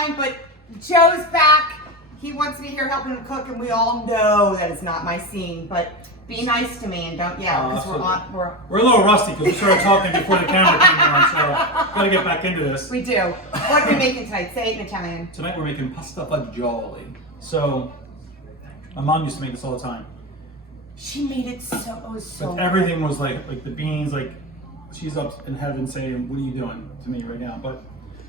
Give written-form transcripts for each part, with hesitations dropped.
time, but Joe's back. He wants me here helping him cook, and we all know that is not my scene. But be nice to me and don't yell, because we're a little rusty because we started talking before the camera came on, so gotta get back into this. We do. What are we making tonight? Say it in Italian. Tonight we're making pasta fagioli. So my mom used to make this all the time. She made it so But everything was like the beans, like she's up in heaven saying, "What are you doing to me right now?" But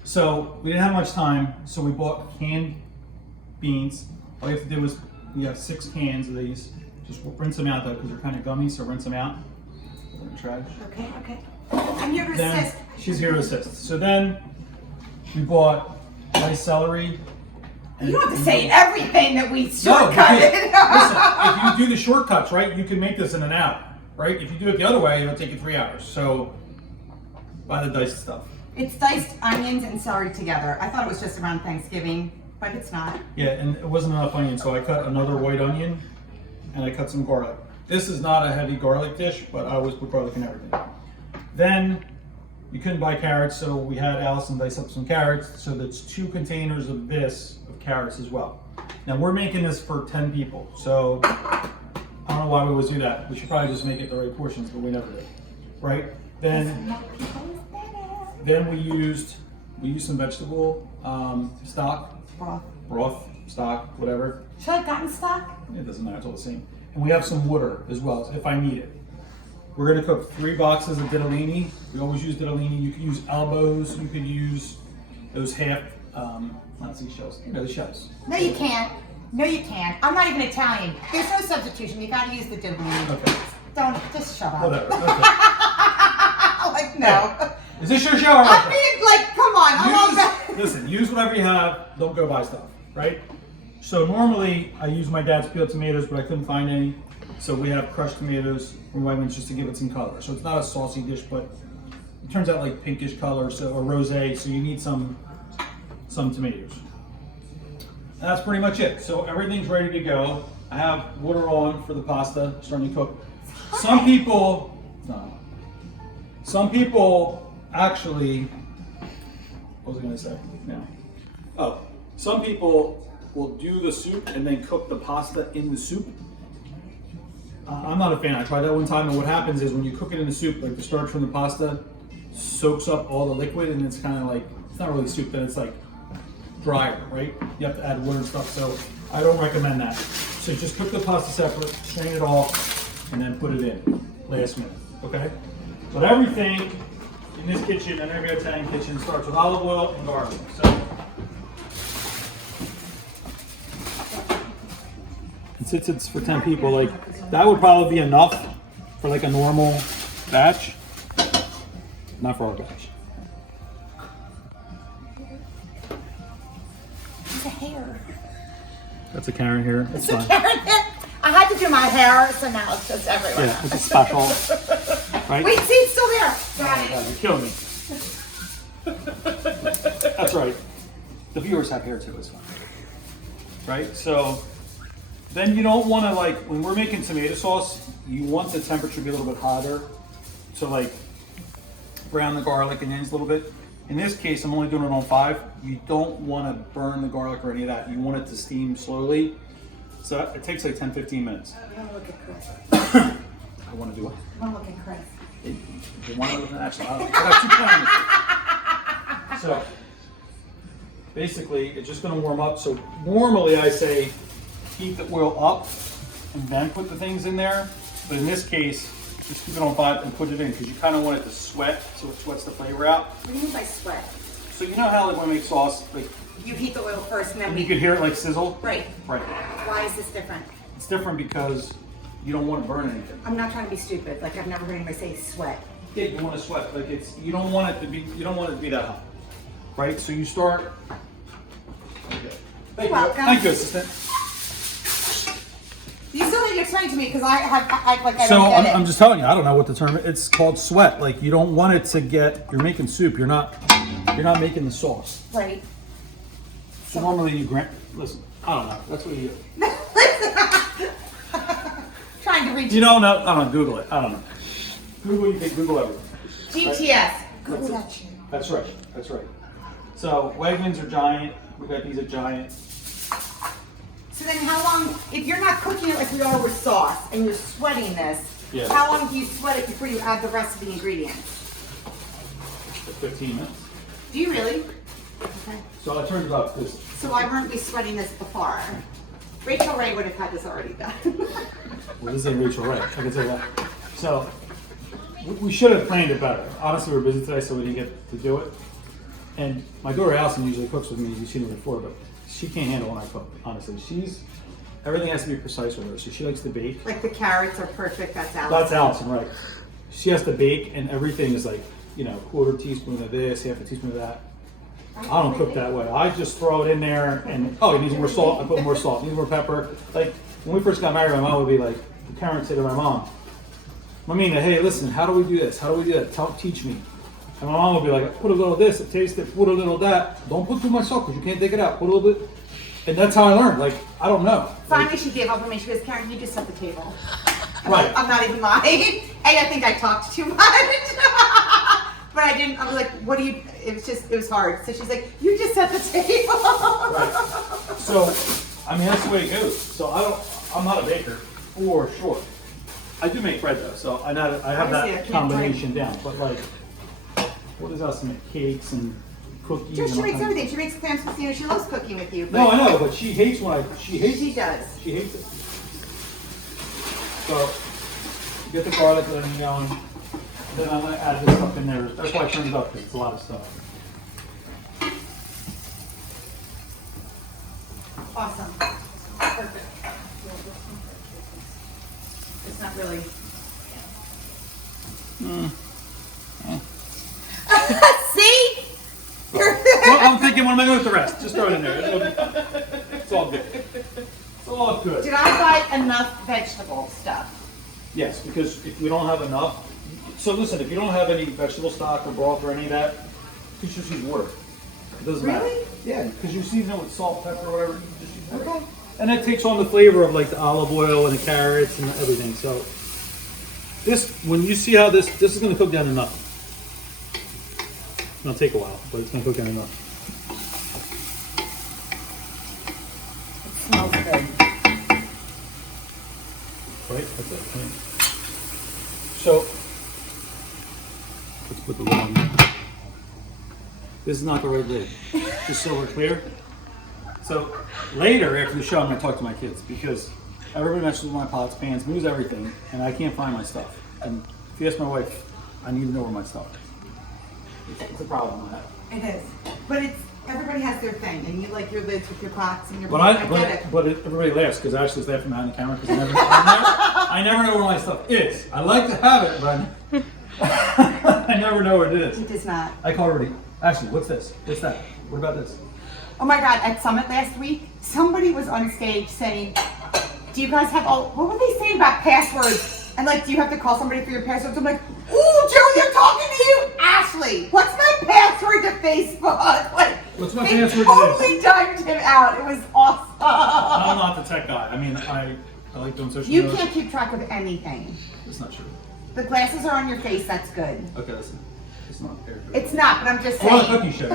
so we didn't have much time, so we bought canned beans. All you have to do is we have 6 cans of these. Just rinse them out though, because they're kind of gummy, so rinse them out. Trash. Okay. I'm here to assist. She's here to assist. So then we bought nice celery. You don't have to say everything that we shortcut. Listen, if you do the shortcuts, right, you can make this in an hour, right? If you do it the other way, it'll take you 3 hours. So buy the diced stuff. It's diced onions and celery together. I thought it was just around Thanksgiving, but it's not. Yeah, and it wasn't enough onion, so I cut another white onion and I cut some garlic. This is not a heavy garlic dish, but I always put garlic in everything. Then you couldn't buy carrots, so we had Allison dice up some carrots. So that's 2 containers of carrots as well. Now we're making this for 10 people, so I don't know why we always do that. We should probably just make it the right portions, but we never did. Right? Then we used some vegetable stock, broth, stock, whatever. Should I have gotten stock? It doesn't matter, it's all the same. And we have some water as well, if I need it. We're gonna cook 3 boxes of ditalini. We always use ditalini. You could use elbows, you could use those half, not seashells, the shells. No, you can't. No, you can't. I'm not even Italian. There's no substitution. You gotta use the ditalini. Okay. Don't, just shut up. Whatever, okay. Like, no. Hey, is this your show? I'm being like, come on. Listen, use whatever you have. Don't go buy stuff, right? So normally I use my dad's peeled tomatoes, but I couldn't find any. So we have crushed tomatoes from Wegmans just to give it some color. So it's not a saucy dish, but it turns out like pinkish color, so or rosé. So you need some tomatoes. And that's pretty much it. So everything's ready to go. I have water on for the pasta, starting to cook. Some people actually, what was I gonna say? No. Oh, some people will do the soup and then cook the pasta in the soup. I'm not a fan. I tried that one time, and what happens is when you cook it in the soup, like the starch from the pasta soaks up all the liquid, and it's kind of like, it's not really soup, then it's like drier, right? You have to add water and stuff, so I don't recommend that. So just cook the pasta separate, strain it off, and then put it in last minute, okay? But everything in this kitchen and every Italian kitchen starts with olive oil and garlic. So, and since it's for 10 people, like that would probably be enough for like a normal batch, not for our batch. It's a hair. That's a Karen here. It's fine. Karen hair. I had to do my hair, so now it's just everywhere. Yeah, it's a special. Right? Wait, see, it's still there. Oh, God, you're killing me. That's right. The viewers have hair too, it's fine. Right? So then you don't want to, like, when we're making tomato sauce, you want the temperature to be a little bit hotter to like brown the garlic and onions a little bit. In this case, I'm only doing it on 5. You don't want to burn the garlic or any of that. You want it to steam slowly. So it takes like 10-15 minutes. I want to look at Chris. I want to do it. I want to look at Chris. You want to look at actually, I got 2 plans. So basically, it's just going to warm up. So normally I say heat the oil up and then put the things in there. But in this case, just keep it on 5 and put it in because you kind of want it to sweat so it sweats the flavor out. What do you mean by sweat? So you know how like when we make sauce, like You heat the oil first and then you could hear it like sizzle? Right. Right. Why is this different? It's different because you don't want to burn anything. I'm not trying to be stupid. Like I've never heard anybody say sweat. Yeah, you want to sweat. Like you don't want it to be that hot. Right? So you start. Okay. Thank you. Thank you, assistant. You still need to explain to me because I don't get it. I'm just telling you, I don't know what the term is. It's called sweat. Like you don't want it to get. You're making soup. You're not making the sauce. Right. So normally you listen. I don't know. That's what you do. Trying to reach. You don't know. I don't know. Google it. I don't know. Google. You can Google everything. GTS. Google that shit. That's right. That's right. So Wegmans are giant. We got these are giant. So then how long, if you're not cooking it like we are with sauce and you're sweating this, Yeah. how long do you sweat it before you add the rest of the ingredients? 15 minutes. Do you really? Okay. So it turns out this. So why weren't we sweating this before? Rachel Ray would have had this already done. Well, this ain't Rachel Ray, I can tell you that. So we should have planned it better. Honestly, we're busy today, so we didn't get to do it. And my daughter Allison usually cooks with me. You've seen her before, but she can't handle when I cook. Honestly, everything has to be precise with her. So she likes to bake. Like the carrots are perfect. That's Allison. That's Allison, right? She has to bake, and everything is like, you know, quarter teaspoon of this, half a teaspoon of that. I don't cook that way. I just throw it in there, and oh, it needs more salt. I put more salt. It needs more pepper. Like when we first got married, my mom would be like, Karen would say to my mom, "Mamina, hey, listen, how do we do this? How do we do that? Teach me." And my mom would be like, "Put a little of this, taste it. Put a little of that. Don't put too much salt because you can't take it out. Put a little bit." And that's how I learned. Like I don't know. Finally, she gave up on me. She goes, "Karen, you just set the table." Right. I'm not even lying. I think I talked too much. But I didn't, I was like, what do you, it was hard. So she's like, you just set the table. Right. So, I mean, that's the way it goes. So I'm not a baker, for sure. I do make bread though, so I have that combination down. But like, what does Allison make? Cakes and cookies? She makes everything. She makes clams with you. She loves cooking with you. No, I know, but she hates she does. She hates it. So, get the garlic and onion going. Then I'm going to add this stuff in there. That's why I turned it up, because it's a lot of stuff. Awesome. Perfect. It's not really. See? Well, I'm thinking, what am I going to do with the rest? Just throw it in there. It's all good. It's all good. Did I buy enough vegetable stuff? Yes, because if we don't have enough, so listen, if you don't have any vegetable stock or broth or any of that, you just use water. It doesn't matter. Really? Yeah, because you season it with salt, pepper, whatever. You just use water. Okay. And that takes on the flavor of like the olive oil and the carrots and everything. So this, when you see how this is going to cook down to nothing. It'll take a while, but it's going to cook down to nothing. It smells good. Right? That's it. Right. So let's put the lid on there. This is not the right lid. Just so we're clear. So later after the show, I'm going to talk to my kids because everybody messes with my pots, pans, moves everything, and I can't find my stuff. And if you ask my wife, I need to know where my stuff is. It's a problem with that. It is. But everybody has their thing, and you like your lids with your pots and your But everybody laughs because Ashley's laughing behind the camera because I never know where my stuff is. I like to have it, but I never know where it is. It does not. I call everybody, Ashley, what's this? What's that? What about this? Oh my God, at Summit last week, somebody was on stage saying, do you guys have what were they saying about passwords? And like, do you have to call somebody for your passwords? I'm like, ooh, Joe, they're talking to you. Ashley, what's my password to Facebook? Like, what's my password to this? totally timed him out. It was awesome. I'm not the tech guy. I mean, I like doing social media. You can't keep track of anything. That's not true. The glasses are on your face, that's good. Okay, listen. It's not fair. It's not, but I'm just I want a saying. cookie show.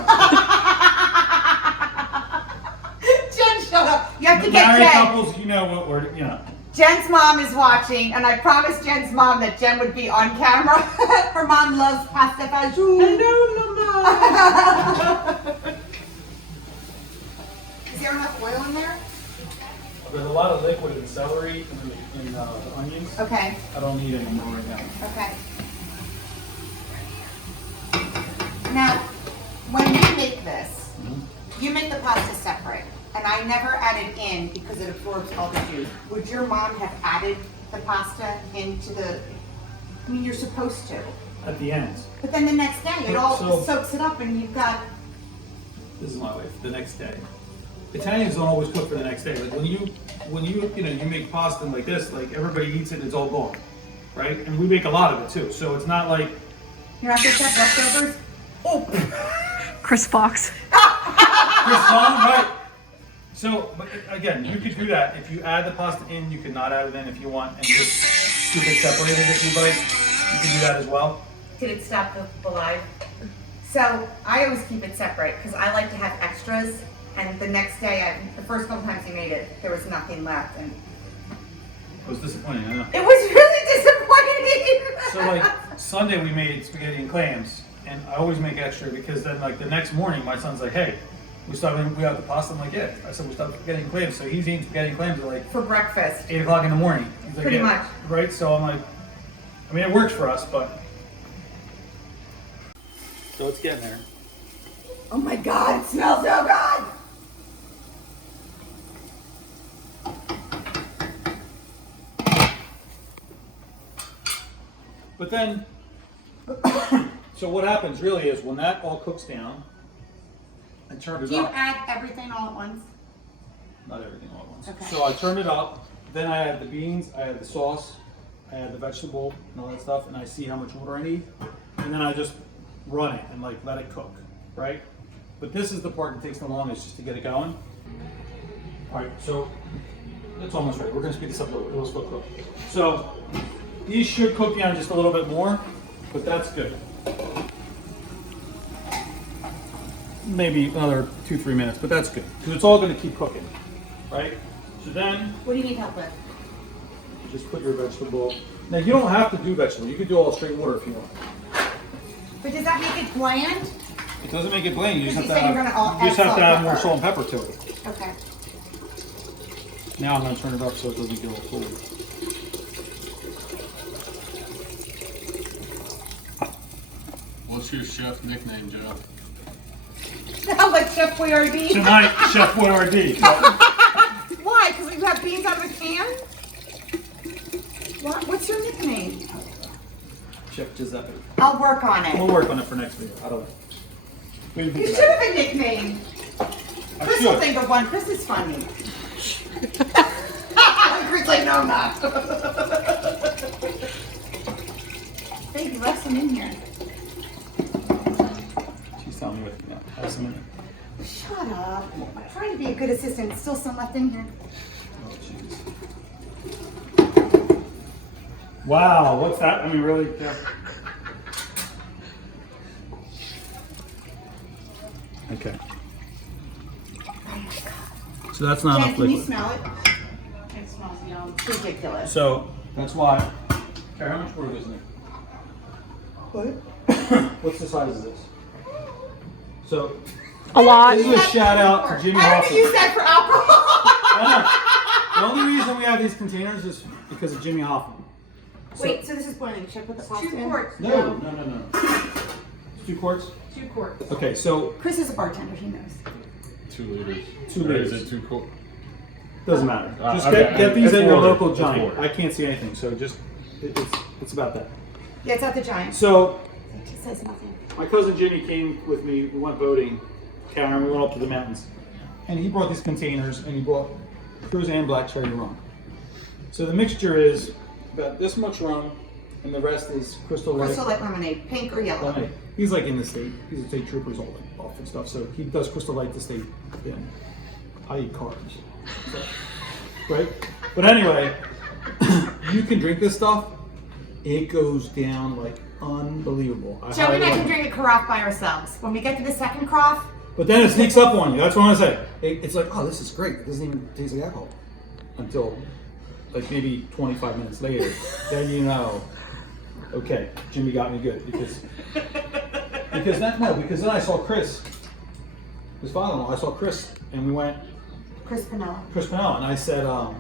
Jen, shut up. You have to The get married Jen. couples, you know what we're, you know. Jen's mom is watching, and I promised Jen's mom that Jen would be on camera. Her mom loves Pasta Fagioli. Hello, Mama. Is there enough oil in there? There's a lot of liquid in celery and the onions. Okay. I don't need any more right now. Okay. Now, when you make this, you make the pasta separate, and I never add it in because it absorbs all the juice. Would your mom have added the pasta into the? I mean, you're supposed to. At the end. But then the next day, it all So- soaks it up, and you've got. This is my way. The next day. Italians don't always cook for the next day. Like when you you make pasta like this, like everybody eats it and it's all gone, right? And we make a lot of it too. So it's not like You're not going to have leftovers? Oh. Chris Fox. Chris Vaughn, right? So, but again, you could do that. If you add the pasta in, you could not add it in if you want, and just keep it separated if you like. You can do that as well. Did it stop the live? So I always keep it separate because I like to have extras And the next day, the first couple times he made it, there was nothing left. And It was disappointing, I know. it was really disappointing. So like Sunday we made spaghetti and clams, and I always make extra because then like the next morning my son's like, hey, we have the pasta. I'm like, yeah. I said we stopped spaghetti and clams, so he's eating spaghetti and clams at like For breakfast. 8 o'clock in the morning. He's like, Pretty yeah. much. Right? So I'm like, I mean, it works for us, but so it's getting there. Oh my God, it smells so good. But then, so what happens really is when that all cooks down and turn it Do you up. add everything all at once? Not everything all at once. Okay. So I turned it up, then I add the beans, I add the sauce, I add the vegetable and all that stuff, and I see how much water I need. And then I just run it and like let it cook, right? But this is the part that takes the longest just to get it going. All right, so it's almost ready. We're gonna speed this up a little bit, it'll still cook. So these should cook down just a little bit more, but that's good. Maybe another 2-3 minutes, but that's good because it's all going to keep cooking, right? So then What do you need help with? you just put your vegetable. Now you don't have to do vegetable. You could do all straight water if you want. But does that make it bland? It doesn't make it bland. You just have Because to you said you're gonna add, you just add have to salt add and more pepper. salt and pepper to it. Okay. Now I'm going to turn it up so it doesn't get all full. What's your chef nickname, Joe? Sounds like Chef Boyardee. Tonight, Chef Boyardee. Why? Because you have beans out of a can? What's your nickname? Chef Giuseppe. I'll work on We'll it. work on it for next video. I don't know. What do you think You about should have a nickname. I Chris will should. think of one. Chris is funny. Chris like, no, I'm not. Baby, rest some in here. She's telling me what to do now. Have some in it. Shut up. I'm trying to be a good assistant. Still some left in here. Oh, jeez. Wow, what's that? I mean, really? Yeah. Okay. So that's not Jen, enough can you liquid. smell it? It smells yum. It's ridiculous. So that's why. Karen, how much water goes in there? What? What's the size of this? So A lot. this is a shout out to Jimmy I haven't Hoffman. used that for alcohol. The only reason we have these containers is because of Jimmy Hoffman. So, Wait, so this is boiling. Should I put the pasta in? 2 quarts. no. It's 2 quarts? 2 quarts. Okay, so Chris is a bartender. He knows. 2 liters. 2 Or liters. Is it 2 quarts? Doesn't matter. Just okay, get these it's at your water. local It's giant. water. I can't see anything, so just it's about that. Yeah, it's at the Giant. So It just says nothing. my cousin Jimmy came with me. We went boating. Karen, we went up to the mountains, and he brought these containers, and he brought Cruise and black cherry rum. So the mixture is about this much rum, and the rest is Crystal Light. Crystal Light lemonade, pink or yellow. Lemonade. He's like in the state. He's a state trooper's all that off and stuff. So he does Crystal Light the state. Yeah. I eat carbs. So, right? But anyway, you can drink this stuff. It goes down like unbelievable. Joey and I highly can recommend. drink a carafe by ourselves. When we get to the second carafe, But then it sneaks up on you. That's what I want to say. It's like, oh, this is great. It doesn't even taste like alcohol until like maybe 25 minutes later. Then you know, okay, Jimmy got me good because then I saw Chris, his father-in-law. I saw Chris, and we went Chris Pinella. and I said, man,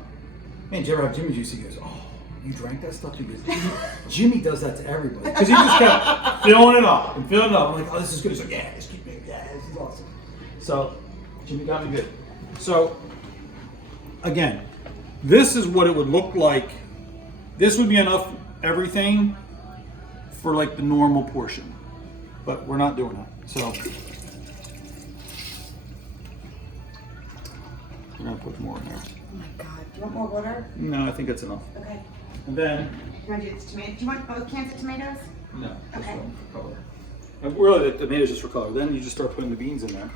did you ever have Jimmy juice? He goes, oh, you drank that stuff? He goes, Jimmy does that to everybody because he just kept filling it up and filling it up. I'm like, oh, this is good. He's like, yeah, just keep me. Yeah, this is awesome. So Jimmy got me good. So again, this is what it would look like. This would be enough everything for like the normal portion, but we're not doing that. So we're gonna put more in there. Oh my God. Do you want more water? No, I think that's enough. Okay. And then, You want to do this tomato? Do you want both cans of tomatoes? no, just Okay. one for color. And really, the tomatoes just for color. Then you just start putting the beans in there.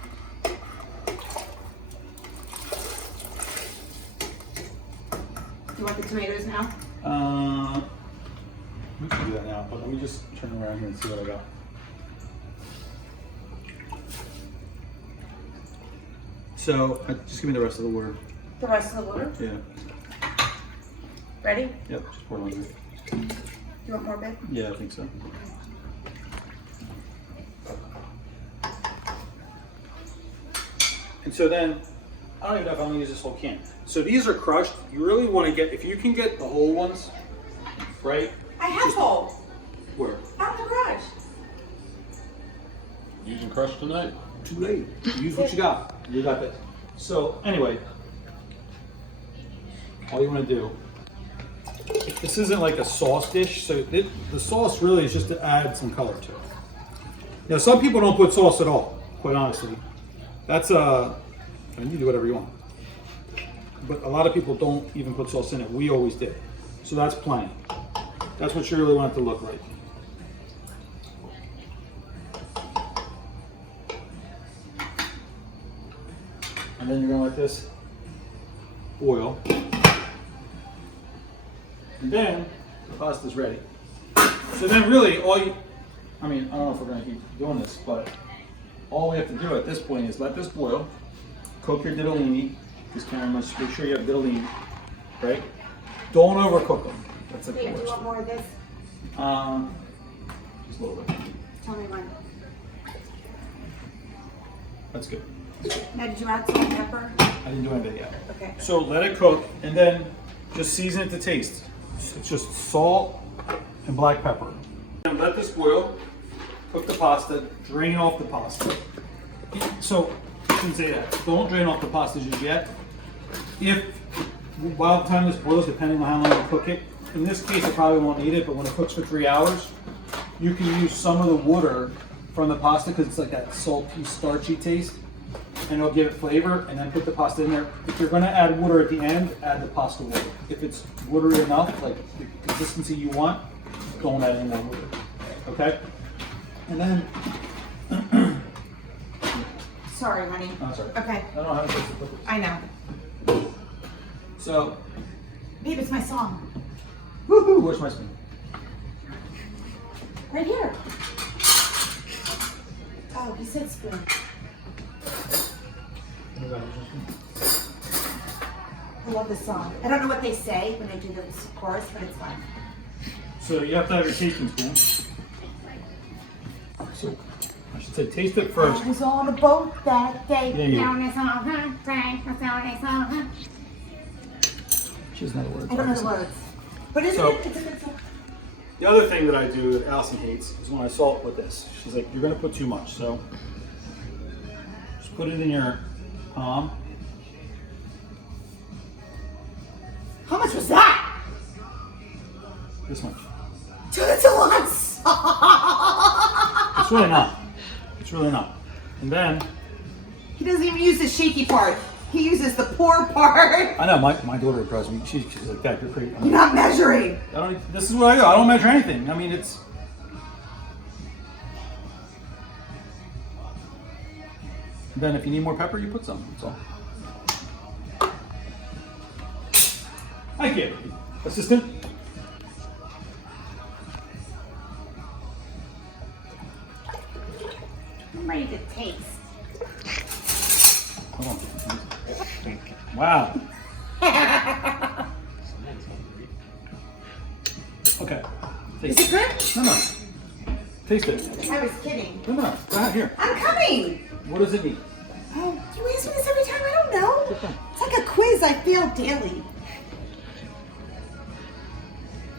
Do you want the tomatoes now? We can do that now, but let me just turn around here and see what I got. So just give me the rest of the water. The rest of the water? Yeah. Ready? Yep, just pour it on there. You want more, babe? Yeah, I think so. And so then, I don't even know if I'm gonna use this whole can. So these are crushed. You really want to get, if you can get the whole ones, right? I have whole. Where? Out in the garage. Using crush tonight? Too late. Use what you got. You got this. So anyway, all you want to do, this isn't like a sauce dish, so the sauce really is just to add some color to it. Now some people don't put sauce at all, quite honestly. That's I mean, you do whatever you want. But a lot of people don't even put sauce in it. We always did. So that's plenty. That's what you really want it to look like. And then you're gonna let this oil. And then the pasta's ready. So then really all you, I mean, I don't know if we're gonna keep doing this, but all we have to do at this point is let this boil, cook your ditalini, because Karen must make sure you have ditalini, right? Don't overcook them. That's like Wait, the do you worst. want more of this? Just a little bit. Tell me when. That's good. Now, did you add salt and pepper? I didn't do anything yet. Okay. So let it cook and then just season it to taste. It's just salt and black pepper. And let this boil, cook the pasta, drain off the pasta. So, I shouldn't say that. Don't drain off the pasta just yet. If, by the time this boils, depending on how long you cook it, in this case I probably won't need it, but when it cooks for 3 hours, you can use some of the water from the pasta because it's like that salty, starchy taste. And it'll give it flavor, and then put the pasta in there. If you're gonna add water at the end, add the pasta water. If it's watery enough, like the consistency you want, don't add any more water, okay? And then, Sorry, honey. oh, sorry. Okay. I don't know how to fix it. I know. So, Babe, it's my song. woohoo, where's my spoon? Right here. Oh, he said spoon. I love this song. I don't know what they say when they do the chorus, but it's fun. So you have to have your tasting spoon. So, I should say taste it first. I was on a boat that day. Yeah, you. Down this on She doesn't know the words. I don't know the words. But isn't So- it? It's a good song. The other thing that I do that Allison hates is when I salt with this. She's like, you're gonna put too much, so just put it in your palm. How much was that? This much. That's a lot. It's really not. It's really not. And then, He doesn't even use the shaky part. He uses the pour part. I know my daughter impressed me. She's like, Dad, you're crazy. You're not measuring. This is what I do. I don't measure anything. I mean, it's. Then if you need more pepper, you put some. That's all. Thank you, assistant. I'm ready to taste. Hold on. Wow. Okay. Is Taste it good? No. Taste it. I was kidding. No. Go ahead, here. I'm coming. What does it need? Oh, you ask me this every time? I don't know. It's like a quiz I fail daily.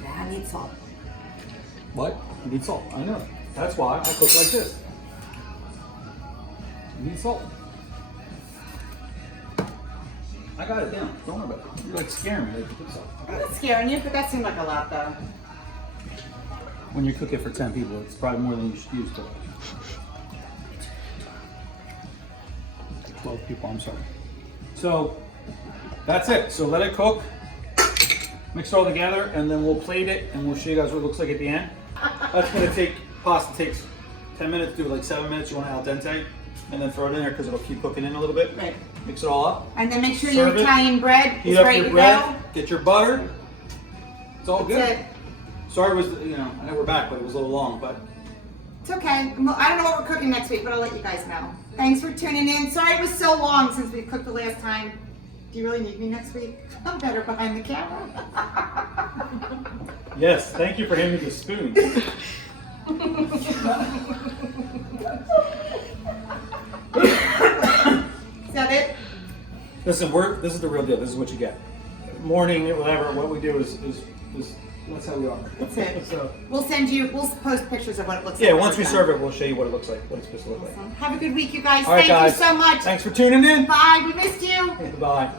Yeah, I need salt. What? You need salt. I know. That's why I cook like this. You need salt. I got it down. Don't worry about it. You're like scaring me. Like, put salt. I'm not scaring you, but that seemed like a lot, though. When you cook it for 10 people, it's probably more than you should use. But 12 people, I'm sorry. So that's it. So let it cook. Mix it all together, and then we'll plate it, and we'll show you guys what it looks like at the end. That's gonna take, pasta takes 10 minutes, do like 7 minutes. You want it al dente, and then throw it in there because it'll keep cooking in a little bit. Right. Mix it all up. And then make sure Serve your it. Italian bread Heat is up ready your to bread. go. Get your butter. It's all That's good. it. Sorry, I know we're back, but it was a little long. But It's okay. I don't know what we're cooking next week, but I'll let you guys know. Thanks for tuning in. Sorry it was so long since we cooked the last time. Do you really need me next week? I'm better behind the camera. Yes, thank you for handing me the spoon. Is that it? Listen, this is the real deal. This is what you get. Morning, whatever. What we do is that's how we are. That's it. So, We'll post pictures of what it looks like. yeah, once we serve it, we'll show you what it looks like, what it's supposed to look like. Awesome. Have a good week, you guys. All right, Thank guys. you so much. Thanks for tuning in. Bye. We missed you. Bye.